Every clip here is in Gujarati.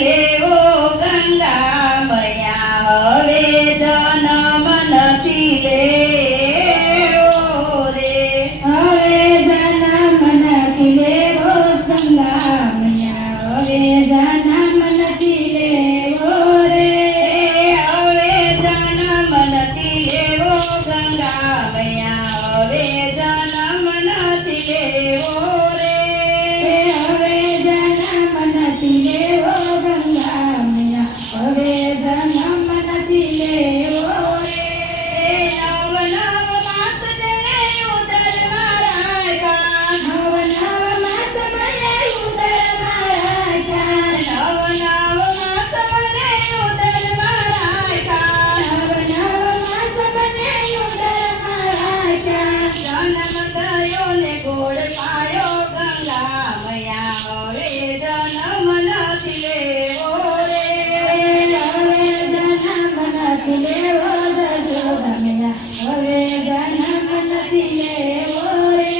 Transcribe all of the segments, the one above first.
લેવો ગંગા મૈયા હવે જન્મ નથી લેવો રે હવે જન્મ નથી લેવો ગંગા મૈયા હવે જન્મ નથી લેવો રે હવે જન્મ નથી લેવો ગંગા મૈયા હવે જન્મ નથી લેવો રે હવે જન્મ નથી લેવો ગંગા મૈયા હવે જન્મ નથી લેવો રે નવ નવ માસ જણે ઉદરમાં રાખ્યા નવ નવ માસ મને ઉદર મારા નવ નવ માસ મને ઉદરમાં રાખ્યા નવ નવ માસ મને ઉદર મારા જન્મ થયો ને ગોળ પાયો ગંગા મૈયા હવે જન્મ નથી લેવો રે હવે જન્મ નથી લેવો જશોદા મૈયા હવે જન્મ નથી લેવો રે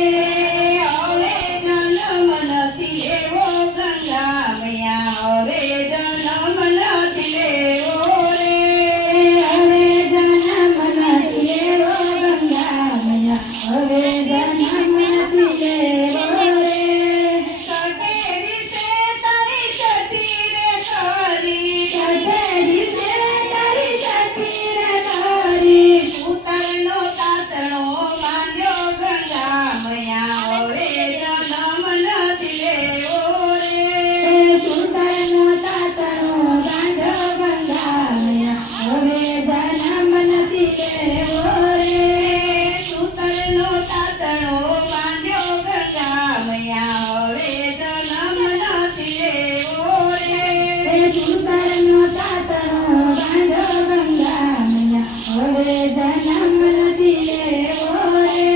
હવે જન્મ નથી લેવો ગંગા મૈયા હવે જન્મ નથી લેવો રે હવે જન્મ નથી લેવો ગંગા મૈયા હવે જન્મ નથી લેવો રે સકેરી છે તારી સતી રે તારી સટેરી છે તારી સતી રે તારી ઉતરનો તાતણો માંડ્યો ગંગા મૈયા હવે જન્મ નથી લેવો રે સુતરનો તાતણો બાંધો ગંગા મૈયા હવે જન્મ નથી લેવો રે સૂતરનો તાતણો બાંધ્યો ગંગા મૈયા હવે જન્મ નથી લેવો રે સુતરનો તાતણો બાંધો ગંગા મૈયા હવે જન્મ નથી લેવો રે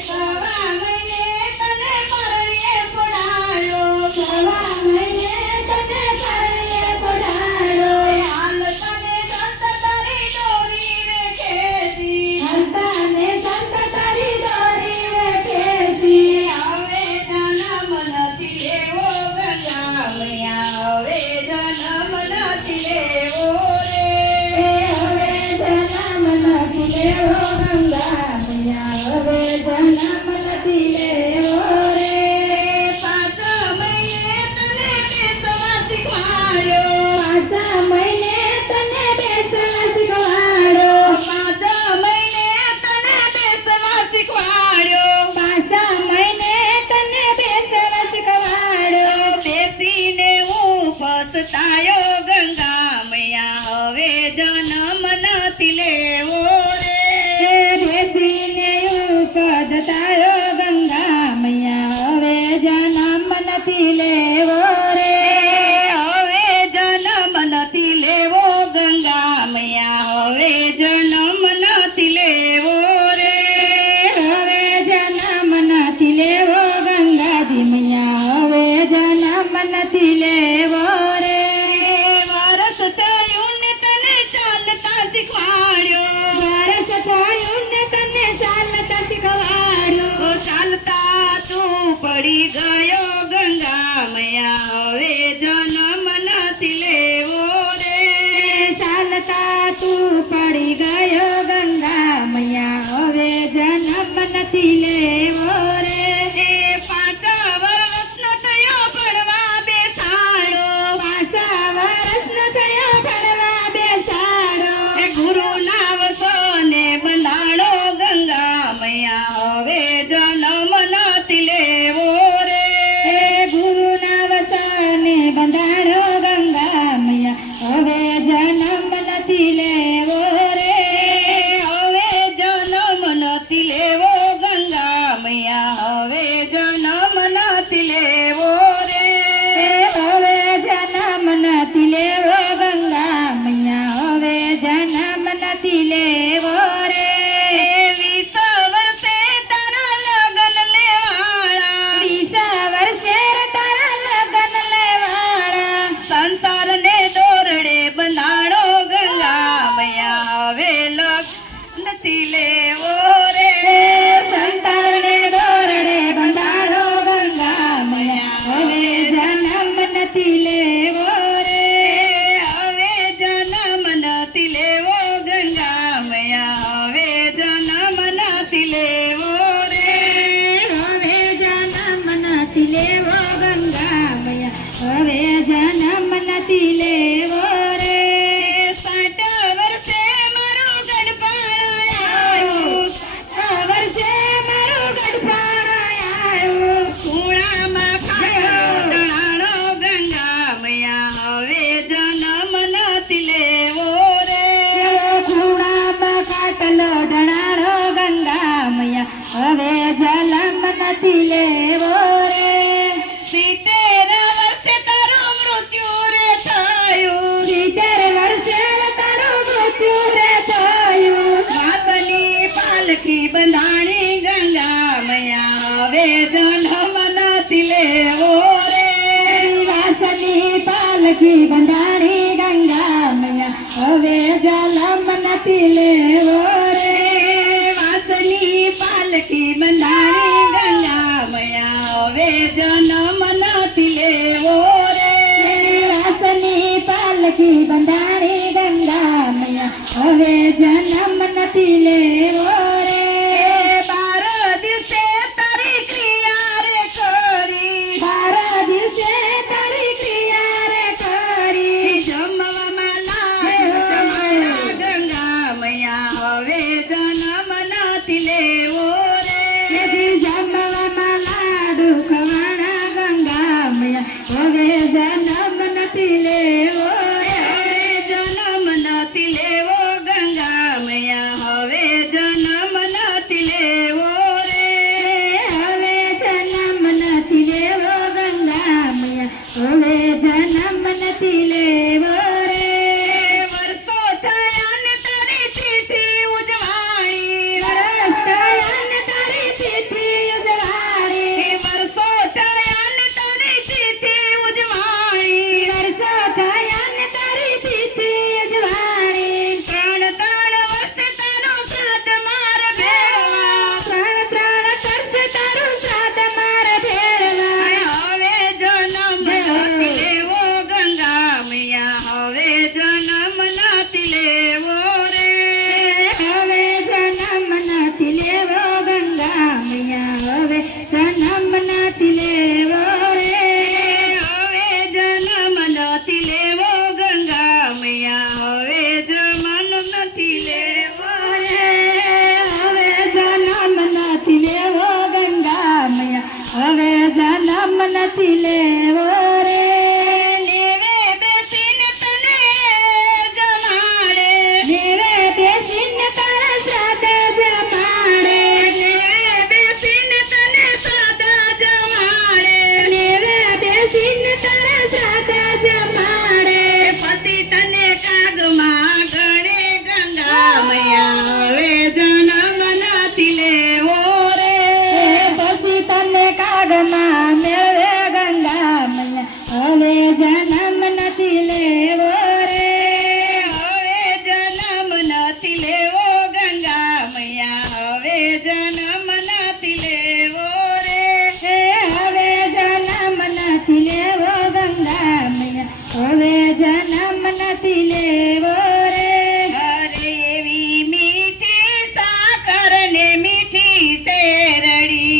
સવા મહિને તને પરણીએ પડાયો સવા મહિને તને પરણીએ પધાર્યો હાલ તને સંત તારી દોરી રે ખેતી હરતાને સંત તારી દોરી રે ખેંચી હવે જન્મ નથી લેવો ગંગા મૈયા હવે જન્મ નથી લેવો રે હવે જન્મ નથી લેવો ગંગા મૈયા હવે જન્મ નથી લેવો રે પાંચ મહિને તને બેસવા શીખવાડ્યો પાંચા મહિને તને બેસવા શીખવાડ્યો પાંચ મહિને તને બેસવા શીખવાડ્યો પાંચા મહિને તને બેસવા શીખવાડ્યો બેસીને હું પસ્તાયો ગંગા મૈયા હવે જન્મ નથી લેવો રે બેસીને ઉપદ તારો ગંગા મૈયા હવે જન્મ નથી લેવો રે હવે જન્મ નથી લેવો ગંગા મૈયા હવે જન્મ નથી લેવો રે હવે જન્મ નથી લેવો ગંગાજી મૈયા હવે જન્મ નથી લેવો રે વરસ થયું ને તને ચાલતા શીખવાડ્યો વર્ષ થયું ને તને ચાલતા શીખવાડ્યો ચાલતા તું પડી ગયો ગંગા મૈયા હવે જન્મ નથી લેવો રે ચાલતા તું પડી ગયો ગંગા મૈયા હવે જન્મ નથી લેવો રે પાંચ વર્ષનો થયો ભણવા બેસાડ્યો પાછા વર્ષનો થયો ભણવા બેસાડો ગુરુના વસને બંધાણો ગંગા મૈયા હવે જન્મ નથી લેવો રે ગુરુના વચને બંધાણો ગંગા મૈયા હવે જન્મ નથી લેવો રે હવે જન્મ નથી લેવો ગંગા મૈયા હવે જન્મ નથી લેવો રે હવે જન્મ નથી લેવો ગંગા મૈયા હવે જન્મ નથી લેવો રે 20 વર્ષે તારા લગ્ન લેવાળા 20 વર્ષે તારા લગ્ન લેવાળા સંસારને દોરડે બંધાણો ગંગા મૈયા હવે લગ્ન નથી લેવો રે સંતાને દોરડે બંધાડો ગંગા મૈયા હવે જન્મ નથી લેવો રે હવે જન્મ નથી લેવો રે 60 વર્ષે મારું ગડપણ આવ્યું, 60 વર્ષે મારું ગડપણ આવ્યું, ખૂણામાં ખાયો ડણાણો ગંગા મૈયા હવે જન્મ નથી લેવો રે ખૂણામાં ખાટલો ઢણાળો ગંગા મૈયા હવે જન્મ નથી લેવો રે 70 વર્ષે તારું મૃત્યુ રે થયું, 70 વર્ષે તારું મૃત્યુ રે થયું, બાપની પાલખી બંધાણી ગંગા મૈયા હવે જન્મ નથી લેવો રે વાસની પાલખી બંધાણી ગંગા મૈયા હવે જન્મ નથી લેવો રે વાસની પાલખી બંધાણી ગંગા મૈયા હવે જન્મ નથી લેવો રે વાસની પાલખી બંધાણી ગંગા મૈયા હવે જન્મ નથી લેવો રે 12 દિવસે તારી ક્રિયા રે કરી, 12 દિવસે તારી ક્રિયા રે કરી, જમવામાં લાડ ગંગા મૈયા હવે જન્મ નથી લેવો રે જમવામાં લાડુ ખવાણા ગંગા મૈયા હવે જન્મ નથી લેવો રે જન્મ નથી લેવો ગંગા મૈયા હવે જન્મ નથી લેવો રે હવે જન્મ નથી લેવો ગંગા મૈયા હવે જન્મ નથી લેવો રે વર્ષો થયા ને તારી તિથિ ઉજવાણી, વરસ થયા ને તારી તિથિ ઉજવાણી, વર્ષો થયા ને તારી તિથિ ઉજવાણી, વર્ષો થયા ને તારી તિથિ ઉજવાણી, 3 વર્ષે તારો શ્રાદ્ધ માર ભેળવા, 3 વર્ષ તારું શ્રાદ્ધ મારે ભેળવા, હવે જન્મ નથી લેવો ગંગા મૈયા હવે જન્મ નથી લેવો રે હવે જન્મ નથી લેવો ગંગા મૈયા હવે જન્મ નથી લેવો રે હવે જન્મ નથી લેવો ગંગા મૈયા હવે જન્મ નથી લેવો હવે જન્મ નથી લેવો ગંગા મૈયા હવે જન્મ નથી લેવો રે લેવે બેસીને તને જમાડે, દેવે બેસીને તારા શ્રાદ્ધ જમાડે, લેવે બેસીને તને સાદા જમાડે, દેવે બેસીને તારા શ્રાદ્ધ જમાડે, પતિ તને કાગમાં ગણે ગંગા મૈયા હવે જન્મ નથી લેવો રે પછી તને કાગમાં મેળવે ગંગા મૈયા હવે જન્મ નથી લેવો રે હવે જન્મ નથી લેવો ગંગા મૈયા હવે જન્મ નથી લેવો રે હવે જન્મ નથી લેવો ગંગા મૈયા હવે જન્મ નથી લેવો રે અરે એવી મીઠી સાકર ને મીઠી શેરડી,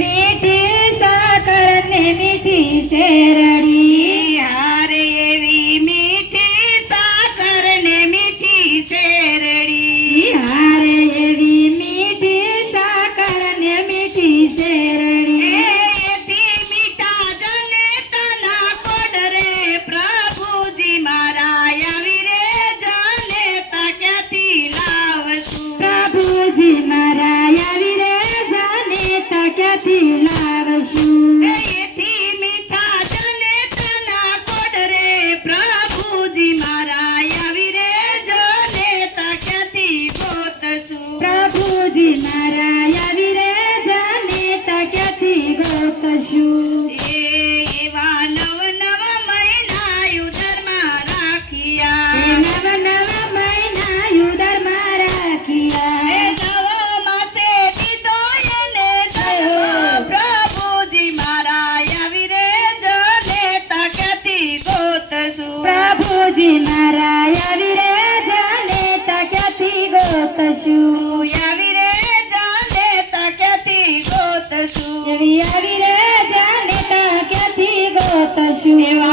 મીઠી સાકર ને મીઠી શેરડી, હારે એવી મીઠી સાકર ને મીઠી શેરડી, હારે એવી મીઠી સાકર ને મીઠી શેરડી, એથી મીઠા જનેતાના કોડ રે પ્રભુજી મારા આવી રે જનેતા ક્યાંથી લાવશું, પ્રભુજી મારા આવી રે જનેતા ક્યાંથી લાવશું, એથી મીઠા જનેતાના કોડ રે પ્રભુજી મારા આવી રે જનેતા ક્યાંથી ગોતશું, પ્રભુજી મારા આવી રે જનેતા ક્યાંથી ગોતશું, એવા નવ નવ મહિના ઉદરમાં રાખ્યા, નવ નવ મહિના ઉદરમાં રાખ્યા, નવ માસે દીધો એને જન્મ પ્રભુજી મારા આવી રે જનેતા ક્યાંથી ગોતશું, પ્રભુજી મારા આવી રે જનેતા ક્યાંથી ગોતશું, આવી રે જનેતા ક્યાંથી ગોતશું, એવી આવી રે જનેતા ક્યાંથી ગોતશું, એવા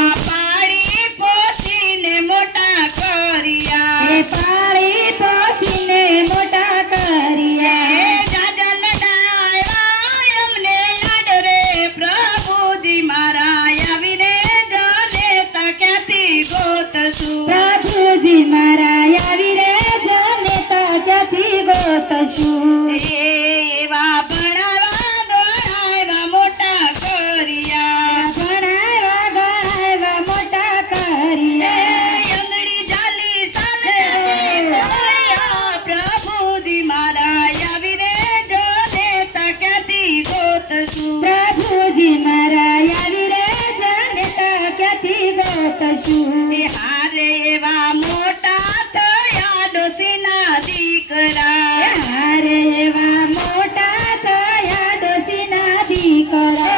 ગોતશું. પ્રભુજી મારા આવી રે જોને તો ક્યાંથી ગોતશું. એવા ભણાવા ગણાવ્યા મોટા કર્યા. ભણાવ્યા મોટા કર્યા. અંગડી જાલી સાલે કર્યા. પ્રભુજી મારા આવી રે જોને તો ક્યાંથી ગોતશું. પ્રભુજી મારા આવી રે જોને તો ક્યાંથી ગોતશું. હારે એવા મોટા થયા ડોસીના દીકરા. હારે એવા મોટા થયા ડોશીના દીકરા.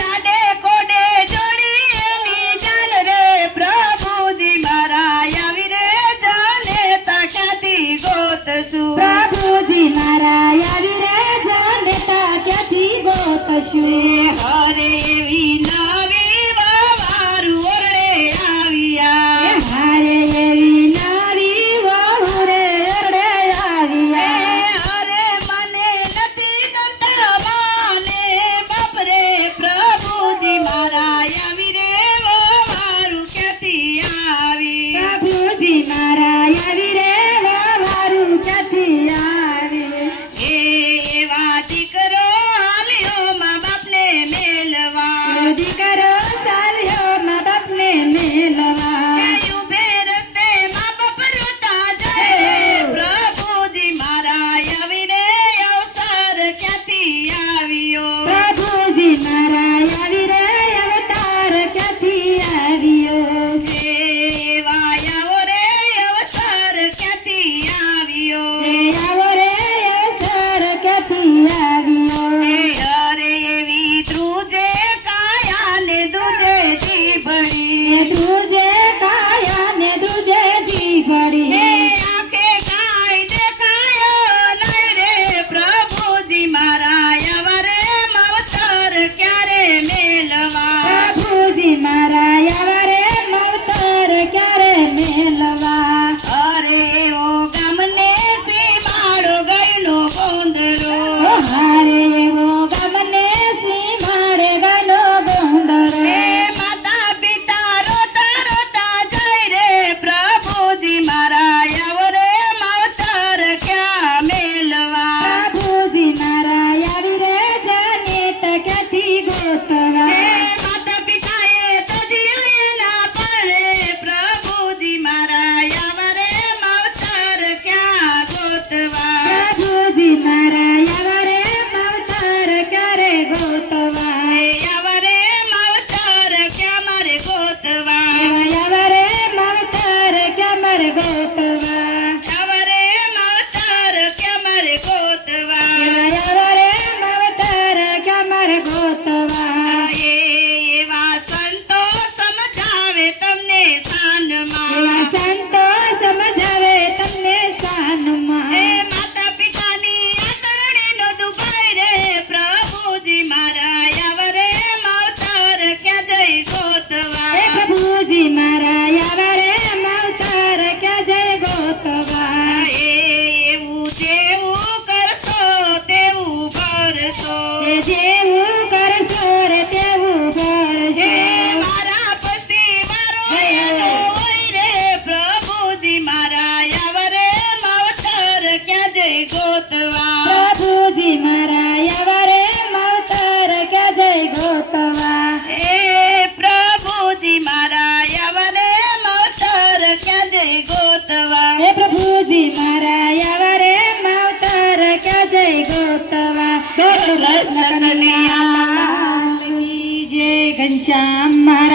લાડે કોડે જોડી એની ચાલ રે. પ્રભુજી મારા આવી રે જાને તા ક્યાંથી ગોતશું. પ્રભુજી મારા આવી રે જોને તો ક્યાંથી ગોતશું. હરે એવી નવી વાવારું ઓરડે આવ્યા. હારે એવી નવી વહુ રે ઓરડે આવ્યા. અરે મને નથી ગમતા માને બાપરે. પ્રભુજી મારા આવી રે વાવારું ક્યાંથી આવી. પ્રભુજી મારા આવી રે વારું ક્યાંથી આવી. એવા દીકરો આલ્યો મા બાપને મેલવા. દીકરો ચાલ્યો મા બાપને મેલવા. ઉભે રસ્તે મા બાપ રોતા જાય. પ્રભુજી મારા આવી રે અવસર ક્યાંથી આવ્યો. પ્રભુજી મારા આવી રે અવતાર ક્યાંથી આવ્યો. એવા આવો રે અવસર ક્યાંથી આવ્યો. આવો રે અવતાર ક્યાંથી આવ્યો. અરે એવી ધ્રુજે કાયા ને દૂધે જીભડી. દૂજે કાયા ને દૂજે જીભડી. આંખે કાંઈ દેખાયો નહીં રે. પ્રભુજી મારા અવરે માવતર ક્યારે મેલવા. પ્રભુજી મારા આવા રે માવતર ક્યારે મેલવા. અરે એવો ગામને સીમાડો ગયનો ગોંદરો. હારે એવો ગામને સીમાડે ગાનો ગોંદરો. માતા પિતા રોતા રોતા જાય રે. પ્રભુજી મારા અવરે માવતર ક્યાં મેલવા. પ્રભુજી મારા આવી રે જાને તો ક્યાંથી ગોતવા. માતા પિતાએ તજી ના પડે. પ્રભુજી મારા અવરે માવતર ક્યાં ગોતવા. પ્રભુજી મારા આવા રે માવતર ક્યારે ગોતવા. અવરે માવતર ક્યાં મારે ગોતવા. આવા રે માવતર ક્યાં મારે ગોતવા. અવરે માવતર ક્યાં મારે ગોતવા. આવા રે માવતર ક્યાં મારે ગોતવા. એવા સંતો સમજાવે તમને સાનમાં. સંતો સમજાવે તમને સાનમાં. માતા પિતાની આસરણીનો દુભાઈ રે. પ્રભુજી મારા અવરે માવતર ક્યાં જઈ ગોતવા. પ્રભુજી મારા આવા રે માવતર ક્યાં જય ગોતવા. એવું જેવું કરશો તેવું ભરશો. જેવું કરશો રે તેવું કરશો. મારા પતિ મારો હેલો હોય રે. પ્રભુજી મારા અવરે માવતર ક્યાં જઈ ગોતવા. પ્રભુજી મારા આવા રે માવતર ક્યાં જય ગોતવા. પ્રભુજી મારા અવરે માવતર ક્યાં જઈ ગોતવા. હે પ્રભુજી મારા આવા રે માવતર ક્યાં જય ગોતવા. કૃષ્ણ કનૈયા લાલ કી જય. ઘનશ્યામ મહારાજ